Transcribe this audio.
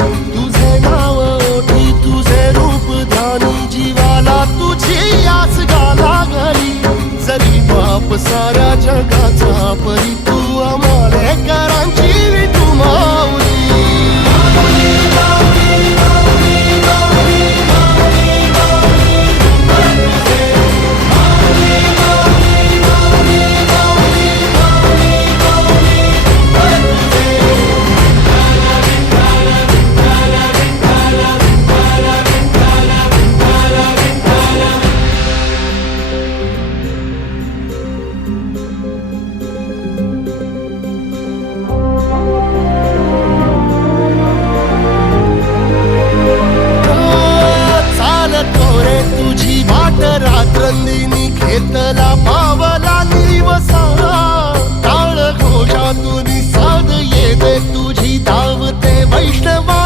तुझे नाव ओठी तुझे रूप ध्यानी जीवाला तुझी आस गा लागली जरी बाप सा